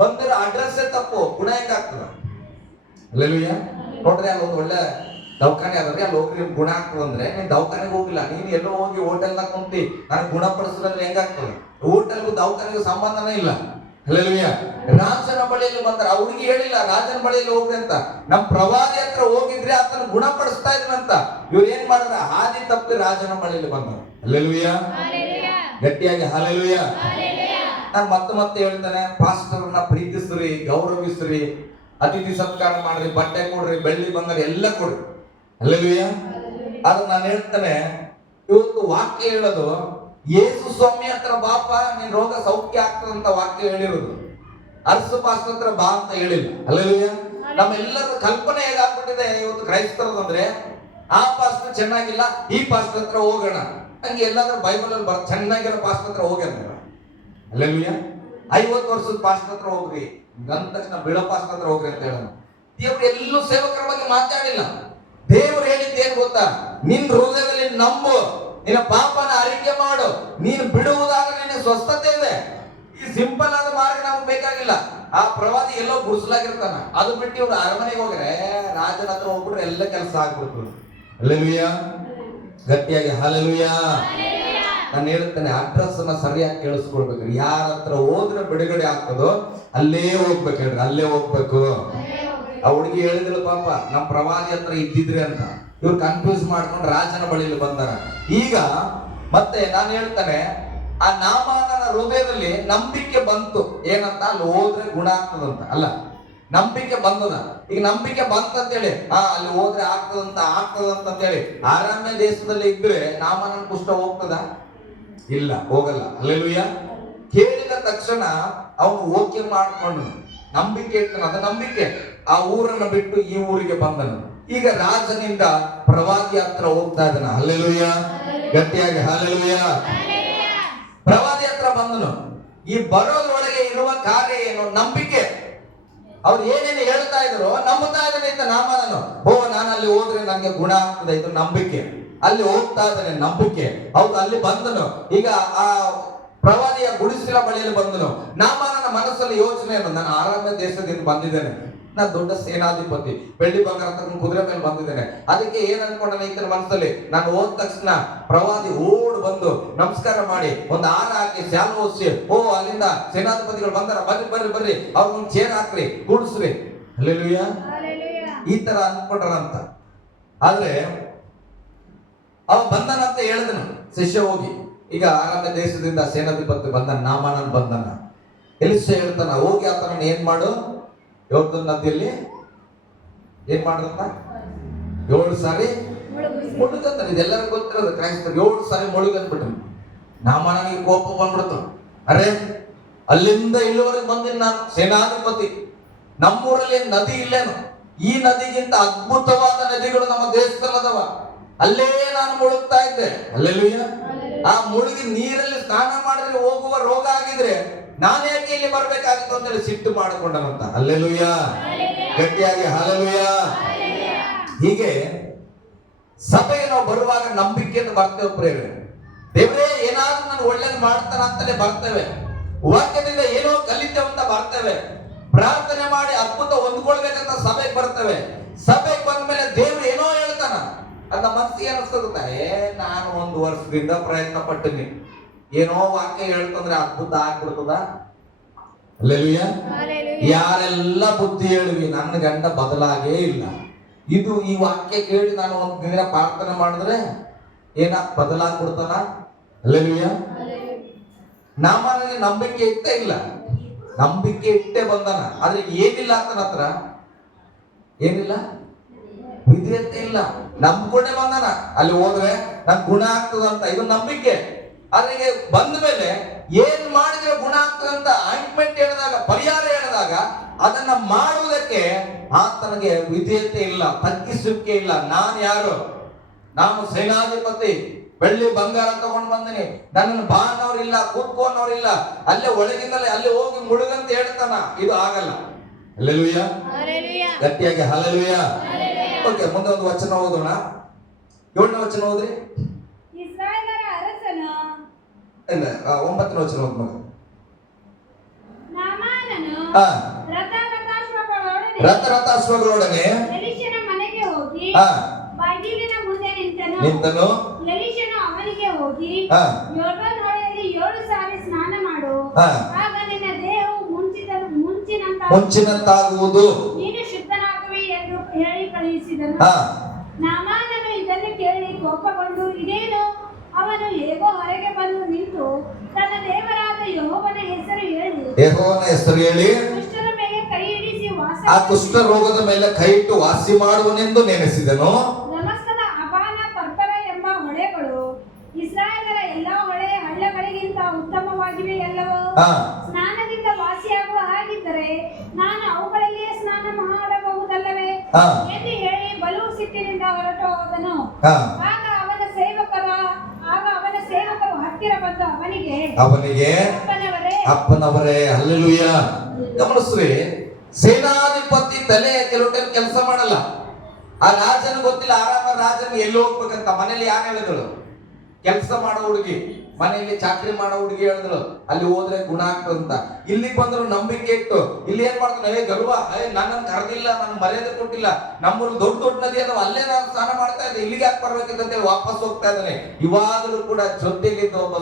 ಬಂದಿರೋ ಅಡ್ರೆಸ್ ತಪ್ಪು, ಗುಣ ಹೆಂಗಾಗ್ತದ? ಹಲ್ಲೆಲೂಯಾ. ನೋಡ್ರಿ, ಅಲ್ಲಿ ಒಂದು ಒಳ್ಳೆ ದವಾಖಾನೆ ಅದ್ರಿ, ಅಲ್ಲಿ ಹೋಗ್ರಿ ನಿಮ್ ಗುಣ ಆಗ್ತದಂದ್ರೆ ನೀನ್ ದವಾಖಾನೆಗೆ ಹೋಗಿಲ್ಲ, ನೀನ್ ಎಲ್ಲೋ ಹೋಗಿ ಹೋಟೆಲ್ನಾಗ ಕುಂತಿ ನನಗೆ ಗುಣಪಡಿಸಿದ್ರೆ ಹೆಂಗಾಗ್ತದೆ? ಹೋಟೆಲ್ಗೂ ದವಾಖಾನೆಗೂ ಸಂಬಂಧನೇ ಇಲ್ಲ. ಹಲ್ಲೆಲೂಯಾ. ರಾಜನ ಬಳಿಯಲ್ಲಿ ಬಂದ್ರ, ಅವ್ರಿಗೆ ಹೇಳಿಲ್ಲ ರಾಜನ ಬಳಿಯಲ್ಲಿ ಹೋಗ್ರಿ ಅಂತ, ನಮ್ ಪ್ರವಾದಿ ಹತ್ರ ಹೋಗಿದ್ರೆ ಆತನ ಗುಣಪಡಿಸ್ತಾ ಇದ್ರಂತ. ಇವ್ರು ಏನ್ ಮಾಡಿದ್ರ? ಹಾದಿ ತಪ್ಪಿ ರಾಜನ ಬಳಿಯಲ್ಲಿ ಬಂದ್ರು. ಹಲ್ಲೆಲೂಯಾ. ಗಟ್ಟಿಯಾಗಿ ಹಲ್ಲೆಲೂಯಾ. ನಾನು ಮತ್ತೆ ಹೇಳ್ತಾನೆ, ಪಾಸ್ಟರ್ನ ಪ್ರೀತಿಸ್ರಿ, ಗೌರವಿಸ್ರಿ, ಅತಿಥಿ ಸತ್ಕಾರ ಮಾಡ್ರಿ, ಬಟ್ಟೆ ಕೊಡ್ರಿ, ಬೆಳ್ಳಿ ಬಂಗಾರ ಎಲ್ಲ ಕೊಡ್ರಿ. ಹಲ್ಲೆಲೂಯಾ. ಆದ್ರೆ ನಾನು ಹೇಳ್ತಾನೆ, ಇವತ್ತು ವಾಕ್ಯ ಹೇಳೋದು ಯೇಸು ಸ್ವಾಮಿ ಹತ್ರ ಬಾಪ ನಿನ್ ರೋಗ ಸೌಖ್ಯ ಆಗ್ತದಂತ ವಾಕ್ಯ ಹೇಳಿರೋದು. ಅರ್ಸು ಪಾಸ್ಟರ್ ಹತ್ರ ಬಾ ಅಂತ ಹೇಳಿಲ್ಲ. ಹಲ್ಲೆಲೂಯಾ. ನಮ್ಮೆಲ್ಲರ ಕಲ್ಪನೆ ಹೇಗಾಗ್ಬಿಟ್ಟಿದೆ ಇವತ್ತು ಕ್ರೈಸ್ತರದಂದ್ರೆ, ಆ ಪಾಸ್ಟರ್ ಚೆನ್ನಾಗಿಲ್ಲ, ಈ ಪಾಸ್ಟರ್ ಹತ್ರ ಹೋಗೋಣ. ಹಂಗೆ ಎಲ್ಲಾದ್ರೂ ಬೈಬಲ್ ಅಲ್ಲಿ ಚೆನ್ನಾಗಿರೋ ಪಾಸ್ಟರ್ ಹತ್ರ ಹೋಗ್ಯಾರ. ಹಲ್ಲೆಲೂಯಾ. 50 ವರ್ಷದ ಪಾಸ್ಟರ್ ಹತ್ರ ಹೋಗ್ರಿ, ಅಂದ ತಕ್ಷಣ ಬೀಳೋ ಪಾಸ್ಟರ್ ಹತ್ರ ಹೋಗ್ರಿ ಅಂತ ಹೇಳೋಣ. ದೇವ್ರು ಎಲ್ಲೂ ಸೇವಕರ ಬಗ್ಗೆ ಮಾತಾಡಿಲ್ಲ. ದೇವ್ರು ಹೇಳಿದ್ದು ಏನ್ ಗೊತ್ತಾ? ನಿನ್ ಹೃದಯದಲ್ಲಿ ನಂಬು, ನಿನ್ನ ಪಾಪನ ಅರಿಕೆ ಮಾಡು, ನೀನು ಬಿಡುವುದಾಗ ನಿನ್ನ ಸ್ವಸ್ಥತೆ ಇದೆ. ಈ ಸಿಂಪಲ್ ಆದ ಮಾರ್ಗ ನಮ್ಗೆ ಬೇಕಾಗಿಲ್ಲ. ಆ ಪ್ರವಾದಿ ಎಲ್ಲೋ ಗುಡಿಸಲಾಗಿರ್ತಾನ, ಅದು ಬಿಟ್ಟು ಇವ್ರು ಅರಮನೆಗೆ ಹೋಗ್ರೆ, ರಾಜನ ಹತ್ರ ಹೋಗ್ಬಿಟ್ರೆ ಎಲ್ಲ ಕೆಲಸ ಆಗ್ಬಿಡ್ತದೆ. ಹಲ್ಲೆಲೂಯಾ. ಗಟ್ಟಿಯಾಗಿ ಹಲ್ಲೆಲೂಯಾ. ನಾನು ಹೇಳ್ತೇನೆ, ಅಡ್ರೆಸ್ ಅನ್ನ ಸರಿಯಾಗಿ ಕೇಳಿಸ್ಕೊಳ್ಬೇಕು. ಯಾರ ಹತ್ರ ಹೋದ್ರೆ ಬಿಡುಗಡೆ ಆಗ್ತದೋ ಅಲ್ಲೇ ಹೋಗ್ಬೇಕು. ಹೇಳ್ರಿ, ಅಲ್ಲೇ ಹೋಗ್ಬೇಕು. ಆ ಹುಡುಗಿ ಹೇಳಿದ್ರು ಪಾಪ, ನಮ್ ಪ್ರವಾದಿ ಹತ್ರ ಇದ್ದಿದ್ರಿ ಅಂತ. ಇವ್ರು ಕನ್ಫ್ಯೂಸ್ ಮಾಡ್ಕೊಂಡು ರಾಜನ ಬಳಿಯಲ್ಲಿ ಬಂದಾರ. ಈಗ ಮತ್ತೆ ನಾನು ಹೇಳ್ತಾನೆ, ಆ ನಾಮಾನನ ಹೃದಯದಲ್ಲಿ ನಂಬಿಕೆ ಬಂತು. ಏನಂತ? ಅಲ್ಲಿ ಹೋದ್ರೆ ಗುಣ ಆಗ್ತದಂತ. ಅಲ್ಲ, ನಂಬಿಕೆ ಬಂದದ. ಈಗ ನಂಬಿಕೆ ಬಂತಂತೇಳಿ ಅಲ್ಲಿ ಹೋದ್ರೆ ಆಗ್ತದಂತ ಹೇಳಿ ಆರಾಮ್ಯ ದೇಶದಲ್ಲಿ ಇದ್ರೆ ನಾಮಾನನ ಕುಷ್ಠ ಹೋಗ್ತದ? ಇಲ್ಲ, ಹೋಗಲ್ಲ. ಹಲ್ಲೆಲೂಯಾ. ಕೇಳಿದ ತಕ್ಷಣ ಅವನು ಓಕೆ ಮಾಡ್ಕೊಂಡು ನಂಬಿಕೆ ಇರ್ತಾನ, ಅದು ನಂಬಿಕೆ. ಆ ಊರನ್ನು ಬಿಟ್ಟು ಈ ಊರಿಗೆ ಬಂದನು. ಈಗ ರಾಜನಿಂದ ಪ್ರವಾದಿ ಹತ್ರ ಹೋಗ್ತಾ ಇದ್ದಾನ. ಹಲ್ಲೆಲೂಯಾ. ಗಟ್ಟಿಯಾಗಿ ಹಲ್ಲೆಲೂಯಾ. ಪ್ರವಾದಿ ಹತ್ರ ಬಂದನು. ಈ ಬರೋದ್ರೊಳಗೆ ಇರುವ ಕಾರ್ಯ ಏನು? ನಂಬಿಕೆ. ಅವ್ರು ಏನೇನು ಹೇಳ್ತಾ ಇದ್ರು ನಂಬುತ್ತಾ ಇದ್ದಾನೆ ಅಂತ ನಾಮಾನನು. ನಾನು ಅಲ್ಲಿ ಹೋದ್ರೆ ನನಗೆ ಗುಣ ಆಗ್ತದೆ, ಇದು ನಂಬಿಕೆ. ಅಲ್ಲಿ ಹೋಗ್ತಾ ಇದ್ದಾನೆ, ನಂಬಿಕೆ. ಹೌದು, ಅಲ್ಲಿ ಬಂದನು. ಈಗ ಆ ಪ್ರವಾದಿಯ ಗುಡಿಸಿಲ ಬಳಿಯಲ್ಲಿ ಬಂದನು. ನಾಮಾನನ ಮನಸ್ಸಲ್ಲಿ ಯೋಚನೆ ಏನು? ನಾನು ಆರಾಮ ದೇಶದಿಂದ ಬಂದಿದ್ದೇನೆ, ನಾನು ದೊಡ್ಡ ಸೇನಾಧಿಪತಿ, ಬೆಳ್ಳಿ ಬಂಗಾರ ತಗೊಂಡು ಕುದುರೆ ಮೇಲೆ ಬಂದಿದ್ದೇನೆ. ಅದಕ್ಕೆ ಏನ್ ಅನ್ಕೊಂಡಾನೆ ಈತನ ಮನಸ್ಸಲ್ಲಿ? ನಾನು ಹೋದ ತಕ್ಷಣ ಪ್ರವಾದಿ ಓಡ್ ಬಂದು ನಮಸ್ಕಾರ ಮಾಡಿ ಒಂದು ಹಾರ ಹಾಕಿ ಶಾಲು ಓದಿಸಿ, ಅಲ್ಲಿಂದ ಸೇನಾಧಿಪತಿಗಳು ಬಂದಾರ, ಬರ್ರಿ ಅವ್ರಿಗೊಂದು ಚೇರ್ ಹಾಕ್ರಿ, ಕೂಡಿಸ್ರಿ. ಹಲ್ಲೆಲೂಯಾ. ಈ ತರ ಅನ್ಕೊಂಡ್ರಂತ. ಆದ್ರೆ ಅವ ಬಂದನಂತ ಹೇಳಿದನು ಶಿಷ್ಯ ಹೋಗಿ. ಈಗ ಆರಾಮ ದೇಶದಿಂದ ಸೇನಾಧಿಪತಿ ಬಂದನ, ನಾಮಾನನ್ ಬಂದನ. ಎಲಿಷ ಹೇಳ್ತಾನ, ಹೋಗಿ ಆತನ ಏನ್ ಮಾಡು, ಯೋರ್ದನ್ ನದಿಯಲ್ಲಿ ಏನ್ ಮಾಡ್ದಂತ 7 ಸಾರಿ ಮುಳುಗಂತ. ಇದೆಲ್ಲರಿಗೂ ಗೊತ್ತಿರೋದು, ಕ್ರೈಸ್ತರು 7 ಸಾರಿ ಮುಳುಗಂದ್ಬಿಟ್ಟು ನಾಮಾನನಿಗೆ ಕೋಪ ಬಂದ್ಬಿಡ್ತು. ಅರೆ, ಅಲ್ಲಿಂದ ಇಲ್ಲಿವರೆಗೆ ಬಂದಿನ ನಾನು ಸೇನಾಧಿಪತಿ, ನಮ್ಮೂರಲ್ಲಿ ನದಿ ಇಲ್ಲೇನು? ಈ ನದಿಗಿಂತ ಅದ್ಭುತವಾದ ನದಿಗಳು ನಮ್ಮ ದೇಶದಲ್ಲದವ, ಅಲ್ಲೇ ನಾನು ಮುಳುಗ್ತಾ ಇದ್ದೆ. ಹಲ್ಲೆಲೂಯಾ. ಆ ಮುಳುಗಿ ನೀರಲ್ಲಿ ಸ್ನಾನ ಮಾಡಿದ್ರೆ ಹೋಗುವ ರೋಗ ಆಗಿದ್ರೆ ನಾನು ಯಾಕೆ ಇಲ್ಲಿ ಬರ್ಬೇಕಾಗಿತ್ತು ಅಂತೇಳಿ ಸಿಟ್ಟು ಮಾಡಿಕೊಂಡನಂತ. ಹಲ್ಲೆಲೂಯಾ. ಗಟ್ಟಿಯಾಗಿ ಹಲ್ಲೆಲೂಯಾ. ಹೀಗೆ ಸಭೆಗೆ ನಾವು ಬರುವಾಗ ನಂಬಿಕೆಯಿಂದ ಬರ್ತೇವೆ ಪ್ರೇರೆ. ದೇವರೇ ಏನಾದ್ರೂ ನಾನು ಒಳ್ಳೇದು ಮಾಡ್ತಾನ ಅಂತಲೇ ಬರ್ತೇವೆ. ವಾಕ್ಯದಿಂದ ಏನೋ ಕಲಿತೇವೆ ಅಂತ ಬರ್ತೇವೆ. ಪ್ರಾರ್ಥನೆ ಮಾಡಿ ಅದ್ಭುತ ಹೊಂದ್ಕೊಳ್ಬೇಕಂತ ಸಭೆಗೆ ಬರ್ತೇವೆ. ಸಭೆಗೆ ಬಂದ ಮೇಲೆ ದೇವ್ರು ಏನೋ ಹೇಳ್ತಾನ, ಅದ ಮನಸ್ಸಿಗೆ ಅನಿಸ್ತದ, ನಾನು 1 ವರ್ಷದಿಂದ ಪ್ರಯತ್ನ ಪಟ್ಟಿನಿ, ಏನೋ ವಾಕ್ಯ ಹೇಳ್ತಂದ್ರೆ ಅದ್ಭುತ ಆಗ್ಬಿಡ್ತದ. ಹಲ್ಲೆಲೂಯಾ. ಯಾರೆಲ್ಲ ಬುದ್ಧಿ ಹೇಳಿವಿ, ನನ್ನ ಗಂಡ ಬದಲಾಗೇ ಇಲ್ಲ. ಇದು ಈ ವಾಕ್ಯ ಕೇಳಿ ನಾನು 1 ದಿನ ಪ್ರಾರ್ಥನೆ ಮಾಡಿದ್ರೆ ಬದಲಾಗ್ಬಿಡ್ತಾನ. ಹಲ್ಲೆಲೂಯಾ. ನಾಮನಿಗೆ ನಂಬಿಕೆ ಇಟ್ಟೇ ಇಲ್ಲ, ನಂಬಿಕೆ ಇಟ್ಟೇ ಬಂದನ. ಆದ್ರೆ ಏನಿಲ್ಲ ಆತನ ಹತ್ರ, ಏನಿಲ್ಲ, ವಿಧೇಯತೆ ಇಲ್ಲ. ನಂಬ್ಕೊಂಡೇ ಬಂದನ. ಅಲ್ಲಿ ಹೋದ್ರೆ ನನ್ ಗುಣ ಆಗ್ತದಂತ, ಇದು ನಂಬಿಕೆ. ಆದ್ರೆ ಬಂದ ಮೇಲೆ ಏನ್ ಮಾಡಿದ್ರೆ ಗುಣ ಆಗ್ತದಂತ ಆಯಿಂಟ್ಮೆಂಟ್ ಹೇಳಿದಾಗ, ಪರಿಹಾರ ಹೇಳಿದಾಗ ಅದನ್ನ ಮಾಡುವುದಕ್ಕೆ ಆತನಿಗೆ ವಿಧೇಯತೆ ಇಲ್ಲ, ತಗ್ಗಿಸುವಿಕೆ ಇಲ್ಲ. ನಾನು ಯಾರು? ನಾನು ಸೇನಾಧಿಪತಿ, ಬೆಳ್ಳಿ ಬಂಗಾರ ತಗೊಂಡು ಬಂದಿನಿ, ನನ್ನನ್ನು ಬಾನವ್ರಿಲ್ಲ, ಕೂತ್ಕೊಂಡವ್ರಿಲ್ಲ, ಅಲ್ಲೇ ಒಳಗಿಂದಲೇ ಅಲ್ಲೇ ಹೋಗಿ ಮುಳುಗಂತ ಹೇಳ್ತಾನ. ಇದು ಆಗಲ್ಲ. ಹಲ್ಲೆಲೂಯ, ಗಟ್ಟಿಯಾಗಿ ಹಲ್ಲೆಲೂಯ. ಓಕೆ, ಮುಂದೆ ಒಂದು ವಚನ ಓದೋಣ. 7ನೇ ವಚನ ಓದ್ರಿ. ಇಸ್ರಾಯೇಲರ ಅರಸನು ಇಲ್ಲ, 9ನೇ ವಚನ ಓದ್ಮ. ನಾಮಾನನು ರಥಾಶ್ವಗಳೊಡನೆ ಎಲೀಷನ ಮನೆಗೆ ಹೋಗಿ ಬಾಗಿಲಿನ ಮುಂದೆ ನಿಂತನು. ಎಲೀಷನು ಅವನಿಗೆ ಹೋಗಿ, ಯೊರ್ದನ್ ಹೊಳೆಯಲ್ಲಿ 7 ಸಾರಿ ಸ್ನಾನ ಮಾಡು, ಆಗ ನಿನ್ನ ದೇಹವು ಮುಂಚಿನಂತಾಗುವುದು, ನೀನು ಶುದ್ಧನಾಗುವಿ ಎಂದು ಹೇಳಿ ಕಳುಹಿಸಿದನು. ನಾಮಾನನು ಇದನ್ನು ಕೇಳಿ ಕೋಪಗೊಂಡು, ಇದೇನು? ಅವನು ಹೇಗೋ ಹೊರಗೆ ಬಂದು ನಿಂತು ತನ್ನ ದೇವರಾದ ಯೆಹೋವನ ಹೆಸರು ಹೇಳಿ ಕುಷ್ಠರ ಮೇಲೆ ಕೈ ಇಡಿಸಿ ಆ ಕುಷ್ಠ ರೋಗದ ಮೇಲೆ ಕೈ ಇಟ್ಟು ವಾಸಿ ಮಾಡುವನೆಂದು ನೆನೆಸಿದನು. ದಮಸ್ಕದ ಅಬಾನ ಪರ್ಪರ ಎಂಬ ಹೊಳೆಗಳು ಇಸ್ರಾಯೇಲರ ಎಲ್ಲಾ ಹಳ್ಳಗಳಿಗಿಂತ ಉತ್ತಮವಾಗಿವೆ ಅಲ್ಲವೋ? ಸ್ನಾನದಿಂದ ವಾಸಿಯಾಗುವ ಹಾಗಿದ್ದರೆ ನಾನು ಅವುಗಳಲ್ಲಿಯೇ ಸ್ನಾನ ಮಾಡಬಹುದಲ್ಲವೇ ಎಂದು ಹೇಳಿ ಬಲು ಸಿಟ್ಟಿನಿಂದ ಹೊರಟು ಹೋದನು. ಆಗ ಅವನ ಸೇವಕರು ಹತ್ತಿರ ಬಂದು ಅವನಿಗೆ ಅಪ್ಪನವರೇ, ಹಲ್ಲೆಲೂಯ. ಗಮನಿಸ್ರಿ, ಸೇನಾಧಿಪತಿ ತಲೆ ಕೆಲವು ಟೈಮ್ ಕೆಲಸ ಮಾಡಲ್ಲ. ಆ ರಾಜನ ಗೊತ್ತಿಲ್ಲ, ಆರಾಮ ರಾಜನ ಎಲ್ಲಿ ಹೋಗ್ಬೇಕಂತ. ಮನೇಲಿ ಯಾರು ಹೇಳಿದಳು? ಕೆಲಸ ಮಾಡೋ ಹುಡುಗಿ, ಮನೆಯಲ್ಲಿ ಚಾಕ್ರಿ ಮಾಡೋ ಹುಡುಗಿ ಹೇಳಿದಳು ಅಲ್ಲಿ ಹೋದ್ರೆ ಗುಣ ಆಗ್ತದಂತ. ಇಲ್ಲಿಗೆ ಬಂದ್ರು ನಂಬಿಕೆ ಇಟ್ಟು ಇಲ್ಲಿ ಏನ್ ಮಾಡ್ತಾನೆ, ಗರ್ವ, ನನ್ನನ್ನು ಕರೆದಿಲ್ಲ, ನನ್ ಮರ್ಯಾದೆ ಕೊಟ್ಟಿಲ್ಲ, ನಮ್ಮೂರು ದೊಡ್ಡ ದೊಡ್ಡ ನದಿ ಅದಾವ, ಅಲ್ಲೇ ನಾನು ಸ್ನಾನ ಮಾಡ್ತಾ ಇದ್ದೆ, ಇಲ್ಲಿಗೆ ಯಾಕೆ ಬರ್ಬೇಕಂತ ವಾಪಸ್ ಹೋಗ್ತಾ ಇದ್ದಾನೆ. ಇವಾಗಲೂ ಕೂಡ ಜೊತೆಗಿದ್ದ ಒಬ್ಬ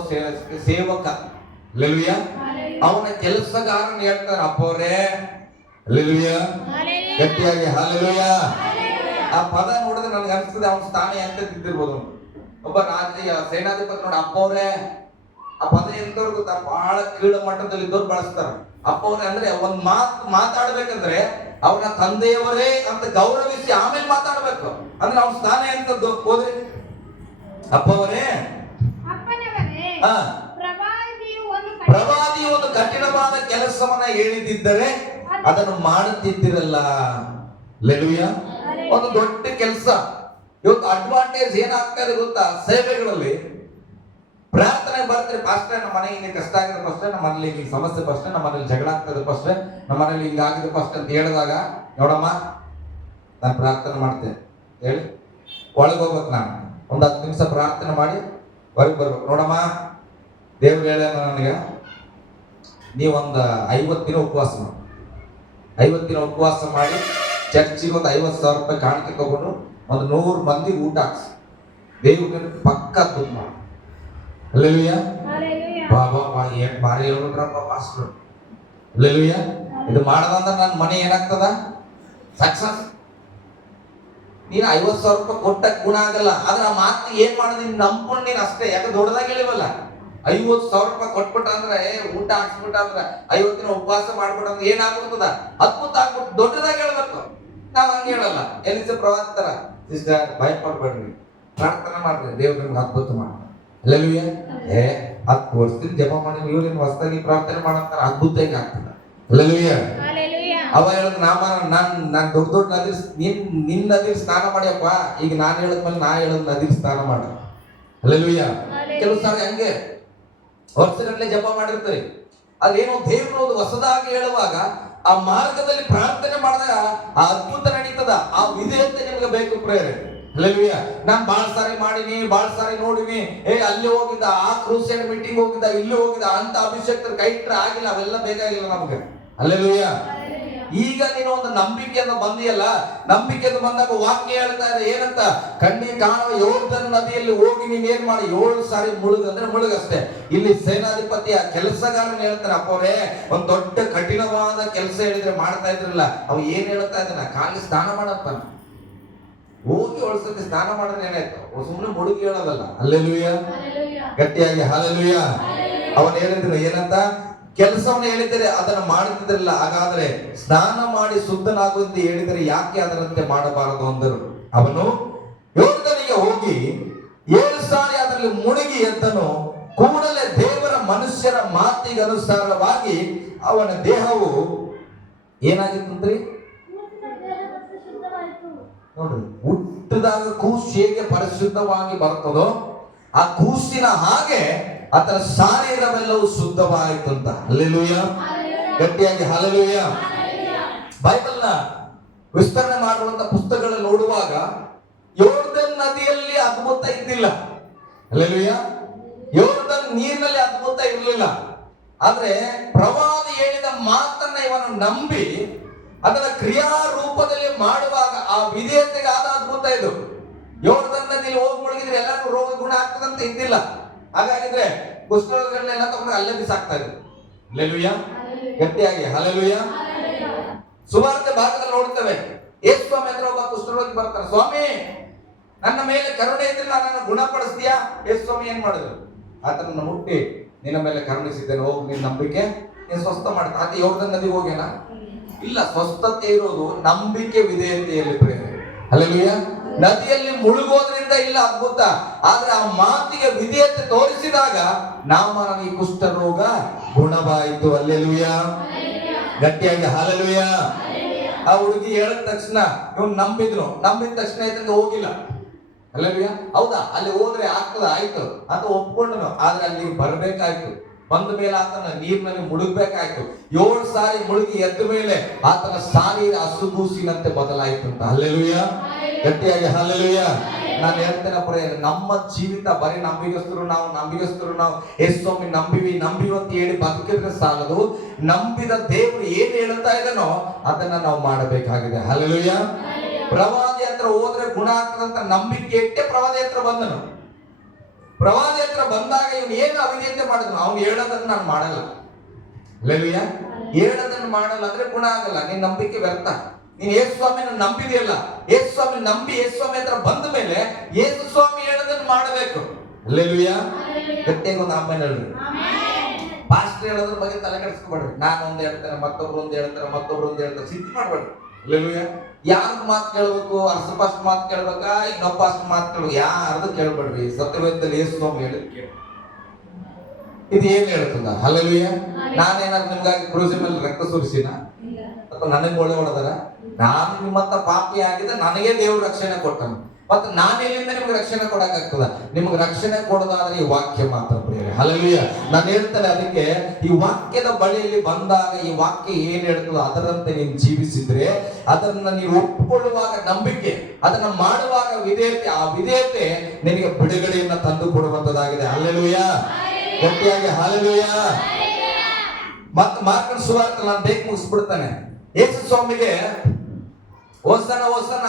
ಸೇವಕ, ಹಲ್ಲೆಲೂಯ, ಅವನ ಕೆಲಸಗಾರನ ಹೇಳ್ತಾನೆ, ಅಪ್ಪವ್ರೇ, ಹಲ್ಲೆಲೂಯ, ಗಟ್ಟಿಯಾಗಿ ಹಲ್ಲೆಲೂಯ. ಆ ಪದ ನೋಡಿದ್ರೆ ನನ್ಗೆ ಅನ್ಸ್ತದೆ ಅವನ ಸ್ಥಾನ ಎಂತ ತಿದ್ದಿರ್ಬೋದು. ಒಬ್ಬ ಸೇನಾಧಿಪತಿ ನೋಡಿ, ಅಪ್ಪವ್ರೆ, ಆ ಪದ ಎಂತವ್ರು ಗೊತ್ತಾ, ಬಹಳ ಕೀಳು ಮಟ್ಟದಲ್ಲಿ ಇದ್ದವ್ರು ಬಳಸ್ತಾರ. ಅಪ್ಪವ್ರೆ ಅಂದ್ರೆ ಒಂದ್ ಮಾತಾಡ್ಬೇಕಂದ್ರೆ ಅವನ ತಂದೆಯವರೇ ಅಂತ ಗೌರವಿಸಿ ಆಮೇಲೆ ಮಾತಾಡ್ಬೇಕು. ಅಂದ್ರೆ ಅವನ ಸ್ಥಾನ ಎಂತದ್ದು ಹೋದ್ರಿ. ಅಪ್ಪವರೇ, ಪ್ರವಾದಿ ಒಂದು ಕಠಿಣವಾದ ಕೆಲಸವನ್ನ ಹೇಳಿದ್ದರೆ ಅದನ್ನು ಮಾಡುತ್ತಿದ್ದಿರಲ್ಲ. ಹಲ್ಲೆಲೂಯ. ಒಂದು ದೊಡ್ಡ ಕೆಲಸ. ಇವತ್ತು ಅಡ್ವಾಂಟೇಜ್ ಏನಾಗ್ತದೆ ಗೊತ್ತಾ, ಸೇವೆಗಳಲ್ಲಿ ಪ್ರಾರ್ಥನೆ ಬರ್ತಾರೆ, ಫಸ್ಟ್ ನಮ್ಮ ಮನೆಗೆ ಹಿಂಗೆ ಕಷ್ಟ ಆಗಿದೆ, ಫಸ್ಟ್ ನಮ್ಮ ಮನೇಲಿ ಹಿಂಗೆ ಸಮಸ್ಯೆ, ಫಸ್ಟ್ ನಮ್ಮ ಮನೇಲಿ ಜಗಳ ಆಗ್ತದೆ, ಫಸ್ಟ್ ನಮ್ಮ ಮನೇಲಿ ಹಿಂಗಾಗಿದೆ ಫಸ್ಟ್ ಅಂತ ಹೇಳಿದಾಗ, ನೋಡಮ್ಮ ನಾನು ಪ್ರಾರ್ಥನೆ ಮಾಡ್ತೇನೆ ಹೇಳಿ ಒಳಗೋಗ್ಬೇಕು. ನಾನು ಒಂದು 10 ನಿಮಿಷ ಪ್ರಾರ್ಥನೆ ಮಾಡಿ ಹೊರಗೆ ಬರ್ಬೇಕು. ನೋಡಮ್ಮ, ದೇವ್ರು ಹೇಳ ನನಗೆ ನೀವೊಂದು 50 ದಿನ ಉಪವಾಸ ಮಾಡಿ, 50 ದಿನ ಉಪವಾಸ ಮಾಡಿ ಚರ್ಚಿಗೆ ಒಂದು 50,000 ರೂಪಾಯಿ ಕಾಣಿಕೆ ತಗೊಂಡು ಒಂದು 100 ಮಂದಿಗೆ ಊಟ ಹಾಕ್ಸಿ, ದೇವ್ರ ಪಕ್ಕ ದುಡ್ಡು ಮಾಡಿ. ಹಲ್ಲೆಲೂಯ. ಬಾಬಾ ಏನ್ ಬಾರಿ ಹೇಳ್ಬಿಟ್ರಪ್ಪ ಪಾಸ್ಟರ್. ಹಲ್ಲೆಲೂಯ. ಇದು ಮಾಡದಂದ್ರೆ ನನ್ನ ಮನೆ ಏನಾಗ್ತದ? ಸಕ್ಸಸ್. ನೀನು 50,000 ರೂಪಾಯಿ ಕೊಟ್ಟ ಗುಣ ಆಗಲ್ಲ. ಆದ್ರೆ ಆ ಮಾತು ಏನ್ ಮಾಡೋದು, ನೀನ್ ನಂಬ್ಕೊಂಡು ನೀನ್ ಅಷ್ಟೇ. ಯಾಕೆ ದೊಡ್ಡದಾಗಿ ಹೇಳಿವಲ್ಲ, 50,000 ರೂಪಾಯಿ ಕೊಟ್ಬಿಟ್ಟ ಅಂದ್ರೆ, ಊಟ ಹಾಕ್ಸ್ಬಿಟ್ಟ ಅಂದ್ರೆ, 50 ದಿನ ಉಪವಾಸ ಮಾಡ್ಬಿಟ್ಟ ಅಂದ್ರೆ ಏನಾಗ್ಬಿಡ್ತದ? ಅದ್ಭುತ ಆಗ್ಬಿಟ್ಟು ದೊಡ್ಡದಾಗಿ ಹೇಳ್ಬೇಕು. ನಾವ್ ಹಂಗೆ ಹೇಳಲ್ಲ. ಎಲ್ಲಿಸ ಪ್ರವಾದಿತರ, ಸಿಸ್ಟರ್ ಭಯ ಪಡ್ಬೇಡ್ರಿ, ಪ್ರಾರ್ಥನೆ ಮಾಡ್ರಿ, ದೇವ್ರು ನಿಮ್ಗೆ ಅದ್ಭುತ ಮಾಡಿ. ಹಲ್ಲೆಲೂಯ. 10 ವರ್ಷದಿಂದ ಜಪ ಮಾಡಿ ಇವ್ರೇನು ಹೊಸದಾಗಿ ಪ್ರಾರ್ಥನೆ ಮಾಡಂತಾರ, ಅದ್ಭುತ ಹೆಂಗ ಆಗ್ತದ? ಹಲ್ಲೆಲೂಯ. ಅವ ಹೇಳಿದ್ ನಾನ್ ದೊಡ್ಡ ನದಿ, ನಿನ್ ನದಿ ಸ್ನಾನ ಮಾಡಿಯಪ್ಪ, ಈಗ ನಾನ್ ಹೇಳಿದ್ಮೇಲೆ ನಾ ಹೇಳದ್ ನದಿ ಸ್ನಾನ ಮಾಡ. ಹಲ್ಲೆಲೂಯ. ಕೆಲವು ಸಾರಿ ಹಂಗೆ ವರ್ಷಗಟ್ಟಲೆ ಜಪ ಮಾಡಿರ್ತಾರೆ. ಅದೇನೋ ದೇವ್ರು ಹೊಸದಾಗಿ ಹೇಳುವಾಗ ಆ ಮಾರ್ಗದಲ್ಲಿ ಪ್ರಾರ್ಥನೆ ಮಾಡಿದಾಗ ಆ ಅದ್ಭುತ ನಡೀತದ. ಆ ವಿಧೇಯತೆ ನಿಮ್ಗೆ ಬೇಕು ಪ್ರೇರೆ. ಹಲ್ಲೆಲೂಯ. ನಾನ್ ಬಾಳ್ ಸಾರಿ ಮಾಡಿನಿ, ಬಾಳ್ ಸಾರಿ ನೋಡಿನಿ, ಅಲ್ಲಿ ಹೋಗಿದ್ದ, ಆ ಕ್ರೂಸೈಡ್ ಮೀಟಿಂಗ್ ಹೋಗಿದ್ದ, ಇಲ್ಲಿ ಹೋಗಿದ್ದ, ಅಂತ ಅಭಿಷೇಕ್ತರ ಕೈ ಇಟ್ರೆ ಆಗಿಲ್ಲ, ಅವೆಲ್ಲ ಬೇಕಾಗಿಲ್ಲ ನಮ್ಗೆ. ಹಲ್ಲೆಲೂಯ. ಈಗ ನೀನು ಒಂದು ನಂಬಿಕೆಯನ್ನು ಬಂದಿಯಲ್ಲ, ನಂಬಿಕೆಯನ್ನು ಬಂದಾಗ ವಾಕ್ಯ ಹೇಳ್ತಾ ಇದೆ ಏನಂತ, ಕಣ್ಣಿಗೆ ಕಾಣುವ ಯೊರ್ದನ್ ನದಿಯಲ್ಲಿ ಹೋಗಿ ನೀನ್ ಏನ್ ಮಾಡಿ 7 ಸಾರಿ ಮುಳುಗಂದ್ರೆ ಮುಳುಗಷ್ಟೇ. ಇಲ್ಲಿ ಸೇನಾಧಿಪತಿಯ ಕೆಲಸಗಾರನ ಹೇಳ್ತಾನೆ, ಅಪ್ಪವ್ರೇ ಒಂದ್ ದೊಡ್ಡ ಕಠಿಣವಾದ ಕೆಲಸ ಹೇಳಿದ್ರೆ ಮಾಡ್ತಾ ಇದ್ರಲ್ಲ, ಅವ್ ಏನ್ ಹೇಳ್ತಾ ಇದ್ದಾನ, ಕಾಲಿ ಸ್ನಾನ ಮಾಡಪ್ಪ, ಹೋಗಿ 7 ಸತಿ ಸ್ನಾನ ಮಾಡಿದ್ರೆ ಏನಾಯ್ತು, ಸುಮ್ಮನೆ ಮುಳುಗಿ ಹೇಳೋದಲ್ಲ. ಹಲ್ಲೆಲೂಯ. ಗಟ್ಟಿಯಾಗಿ ಹಲ್ಲೆಲೂಯ. ಅವನ್ ಹೇಳಿದ್ರು ಏನಂತ, ಕೆಲಸವನ್ನು ಹೇಳಿದರೆ ಅದನ್ನು ಮಾಡುತ್ತಿದ್ರಲ್ಲ, ಹಾಗಾದ್ರೆ ಸ್ನಾನ ಮಾಡಿ ಶುದ್ಧನಾಗುವಂತೆ ಹೇಳಿದರೆ ಯಾಕೆ ಅದರಂತೆ ಮಾಡಬಾರದು ಅಂದರು. ಅವನು ಯೊರ್ದನಿಗೆ ಹೋಗಿ 7 ಸಾರಿ ಅದರಲ್ಲಿ ಮುಳುಗಿ ಎದ್ದನು. ಕೂಡಲೇ ದೇವರ ಮನುಷ್ಯರ ಮಾತಿಗನುಸಾರವಾಗಿ ಅವನ ದೇಹವು ಏನಾಗಿತ್ತಂತ್ರಿ? ನೋಡ್ರಿ, ಹುಟ್ಟಿದಾಗ ಕೂಸು ಹೇಗೆ ಪರಿಶುದ್ಧವಾಗಿ ಬರ್ತದೋ ಆ ಕೂಸಿನ ಹಾಗೆ ಆತನ ಶಾರೀರವೆಲ್ಲವೂ ಶುದ್ಧವಾಯಿತಂತ. ಹಲ್ಲೆಲೂಯ, ಗಟ್ಟಿಯಾಗಿ ಹಲ್ಲೆಲೂಯ. ಬೈಬಲ್ನ ವಿಸ್ತರಣೆ ಮಾಡುವಂತ ಪುಸ್ತಕಗಳು ನೋಡುವಾಗ ಯೋರ್ದನ್ ನದಿಯಲ್ಲಿ ಅದ್ಭುತ ಇದ್ದಿಲ್ಲ. ಹಲ್ಲೆಲೂಯ. ಯೋರ್ದನ್ ನೀರಿನಲ್ಲಿ ಅದ್ಭುತ ಇರಲಿಲ್ಲ. ಆದ್ರೆ ಪ್ರವಾದಿ ಹೇಳಿದ ಮಾತನ್ನ ಇವನು ನಂಬಿ ಅದರ ಕ್ರಿಯಾ ರೂಪದಲ್ಲಿ ಮಾಡುವಾಗ ಆ ವಿಧೇಯತೆಗೆ ಆದ ಅದ್ಭುತ ಇದು. ಯೋರ್ದನ್ ನದಿಯಲ್ಲಿ ಹೋಗಿ ಮುಳುಗಿದ್ರೆ ಎಲ್ಲರೂ ರೋಗ ಗುಣ ಆಗ್ತದಂತ ಇದ್ದಿಲ್ಲ. ಹಾಗಾಗಿದ್ರೆ ಕುಷ್ಠರೋಗಗಳನ್ನೆಲ್ಲ ತಗೊಂಡು ಅಲ್ಲೇ ಬಿಸಾಕ್ತಾ ಇದ್ರು. ಹಲ್ಲೆಲೂಯ, ಗಟ್ಟಿಯಾಗಿ ಹಲ್ಲೆಲೂಯ. ಸುವಾರ್ತೆ ಭಾಗದಲ್ಲಿ ನೋಡ್ತೇವೆ, ಯೇಸು ಸ್ವಾಮಿ ಹತ್ರ ಒಬ್ಬ ಕುಷ್ಠರೋಗಿ ಬರ್ತಾನೆ. ಸ್ವಾಮಿ, ನನ್ನ ಮೇಲೆ ಕರುಣೆ ಇದ್ರೆ ನನ್ನನ್ನು ಗುಣಪಡಿಸ್ತೀಯಾ? ಯೇಸು ಸ್ವಾಮಿ ಏನ್ ಮಾಡಿದ್ರು? ಆತನನ್ನು ಮುಟ್ಟಿ, ನಿನ್ನ ಮೇಲೆ ಕರುಣಿಸಿದ್ದೇನೆ, ಹೋಗಿ ನಿನ್ನ ನಂಬಿಕೆ ನೀನು ಸ್ವಸ್ಥ ಮಾಡ್ತಾ. ಆತ ಯೋರ್ದನ್ ನದಿಗೆ ಹೋಗ್ಯಾನ? ಇಲ್ಲ. ಸ್ವಸ್ಥತೆ ಇರೋದು ನಂಬಿಕೆ ವಿಧೇಯತೆಯಲ್ಲಿ ಪ್ರೇಮ. ಹಲ್ಲೆಲೂಯ. ನದಿಯಲ್ಲಿ ಮುಳುಗೋದ್ರಿಂದ ಇಲ್ಲ ಅದ್ಭುತ, ಆದ್ರೆ ಆ ಮಾತಿಗೆ ವಿಧೇಯತೆ ತೋರಿಸಿದಾಗ ನಾಮನ ಈ ಕುಷ್ಠ ರೋಗ ಗುಣವಾಯಿತು. ಹಲ್ಲೆಲೂಯ, ಗಟ್ಟಿಯಾಗಿ ಹಲ್ಲೆಲೂಯ. ಆ ಹುಡುಗಿ ಹೇಳಿದ ತಕ್ಷಣ ಇವನು ನಂಬಿದ ತಕ್ಷಣ ಇದರಿಂದ ಹೋಗಿಲ್ಲ. ಹಲ್ಲೆಲೂಯ. ಹೌದಾ? ಅಲ್ಲಿ ಹೋದ್ರೆ ಆಗ್ತದ, ಆಯ್ತು ಅಂತ ಒಪ್ಕೊಂಡನು. ಆದ್ರೆ ಅಲ್ಲಿ ಬರ್ಬೇಕಾಯ್ತು. ಬಂದ ಮೇಲೆ ಆತನ ನೀರಿನಲ್ಲಿ ಮುಳುಗ್ಬೇಕಾಯ್ತು. 7 ಸಾರಿ ಮುಳುಗಿ ಎದ್ದ ಮೇಲೆ ಆತನ ಶಾರೀರ ಹಸುಗೂಸಿನಂತೆ ಬದಲಾಯಿತು ಅಂತ. ಹಲ್ಲೆಲೂಯ, ಗಟ್ಟಿಯಾಗಿ ಹಲ್ಲೆಲೂಯ. ನಾನು ಹೇಳ್ತೇನೆ ಪ್ರೇರೆ, ನಮ್ಮ ಜೀವಿತ ಬರೀ ನಂಬಿಗಸ್ತರು ನಾವು ಯೇಸು ಸ್ವಾಮಿ ನಂಬಿವಿ ಅಂತ ಹೇಳಿ ಬದುಕಿದ್ರೆ ಸಾಲದು. ನಂಬಿದ ದೇವರು ಏನ್ ಹೇಳ್ತಾ ಇದ್ದಾನೋ ಅದನ್ನ ನಾವು ಮಾಡಬೇಕಾಗಿದೆ. ಹಲ್ಲೆಲೂಯ. ಪ್ರವಾದಿ ಹತ್ರ ಹೋದ್ರೆ ಗುಣ ಆಗ್ತದಂತ ನಂಬಿಕೆ ಇಟ್ಟೆ ಪ್ರವಾದಿ ಹತ್ರ ಬಂದನು. ಪ್ರವಾದಿ ಹತ್ರ ಬಂದಾಗ ಇವನು ಏನು ಅವಿಧೇಯತೆ ಮಾಡಿದನು? ಅವನು ಹೇಳೋದನ್ನು ನಾನು ಮಾಡಲ್ಲ. ಹಲ್ಲೆಲೂಯ. ಹೇಳೋದನ್ನು ಮಾಡಲ್ಲ ಅಂದ್ರೆ ಗುಣ ಆಗಲ್ಲ. ನಿನ್ ನಂಬಿಕೆ ವ್ಯರ್ಥ. ನೀನ್ ಯೇಸು ಸ್ವಾಮಿನ ನಂಬಿದೆಯಲ್ಲ, ಯೇಸು ಸ್ವಾಮಿ ನಂಬಿ ಯೇಸು ಸ್ವಾಮಿ ಹತ್ರ ಬಂದ ಮೇಲೆ ಯೇಸು ಸ್ವಾಮಿ ಹೇಳೋದನ್ನು ಮಾಡಬೇಕು. ಹಲ್ಲೆಲೂಯ, ಗಟ್ಟಿಯಾಗಿ ಒಂದು ಆಮೇಲೆ ಹೇಳ್ರಿ. ಪಾಸ್ಟರ್ ಹೇಳೋದ್ರ ಬಗ್ಗೆ ತಲೆ ಕೆಡಿಸ್ಕೊಬೇಡ್ರಿ. ನಾನು ಒಂದ್ ಹೇಳ್ತೇನೆ, ಮತ್ತೊಬ್ರು ಒಂದ್ ಹೇಳ್ತಾರೆ, ಸಿದ್ಧಿ ಮಾಡ್ಬೇಡ್ರಿ. ಹಲ್ಲೆಲೂಯ. ಯಾರ್ದು ಮಾತು ಕೇಳ್ಬೇಕು? ಅರ್ಸಪಾಸ್ಟ್ ಮಾತು ಕೇಳ್ಬೇಕಾ? ಇನ್ನೊಬ್ಬ ಅಷ್ಟು ಮಾತು ಕೇಳ್ಬೇಕು? ಯಾರ್ದು ಕೇಳ್ಬೇಡ್ರಿ. ಸತ್ಯವೇದದಲ್ಲಿ ಯೇಸು ಸ್ವಾಮಿ ಹೇಳಿದ್ರು ಇದು ಏನ್ ಹೇಳ್ತದ? ಹಲ್ಲೆಲೂಯ. ನಾನೇನಾದ್ರು ನಿಮ್ಗಾಗಿ ಕ್ರೂಜಿ ಮೇಲೆ ರಕ್ತ ಸುರಿಸಿನ ಅಥವಾ ನನಗೆ ಒಳ್ಳೆ ಹೊಡೆದಾರ? ನಾನು ನಿಮ್ಮಂತ ಪಾಪಿ ಆಗಿದೆ, ನನಗೆ ದೇವ್ರ ರಕ್ಷಣೆ ಕೊಟ್ಟನು. ಮತ್ತೆ ನಾನೆಲ್ಲಿಂದ ನಿಮ್ಗೆ ರಕ್ಷಣೆ ಕೊಡಕ್ಕಾಗ್ತದ? ನಿಮ್ಗೆ ರಕ್ಷಣೆ ಕೊಡೋದಾದ್ರೆ ಈ ವಾಕ್ಯ ಮಾತ್ರ ಪ್ರಿಯರೇ. ಹಲ್ಲೆಲೂಯ. ನಾನು ಹೇಳ್ತೇನೆ, ಅದಕ್ಕೆ ಈ ವಾಕ್ಯದ ಬಳಿಯಲ್ಲಿ ಬಂದಾಗ ಈ ವಾಕ್ಯ ಏನ್ ಹೇಳ್ತದೋ ಅದರಂತೆ ನೀನು ಜೀವಿಸಿದ್ರೆ, ಅದನ್ನ ನೀವು ಒಪ್ಪಿಕೊಳ್ಳುವಾಗ ನಂಬಿಕೆ, ಅದನ್ನ ಮಾಡುವಾಗ ವಿಧೇಯತೆ, ಆ ವಿಧೇಯತೆ ನಿನಗೆ ಬಿಡುಗಡೆಯನ್ನ ತಂದು ಕೊಡುವಂತದ್ದಾಗಿದೆ. ಹಲ್ಲೆಲೂಯ, ಗಟ್ಟಿಯಾಗಿ ಹಲ್ಲೆಲೂಯ. ಮತ್ತೆ ಮಾರ್ಕನ ಸುವಾರ್ತೆ ನಾನು ಬೇಗ ಮುಗಿಸ್ಬಿಡ್ತಾನೆ. ಯೇಸು ಸ್ವಾಮಿಗೆ ಹೋಸನ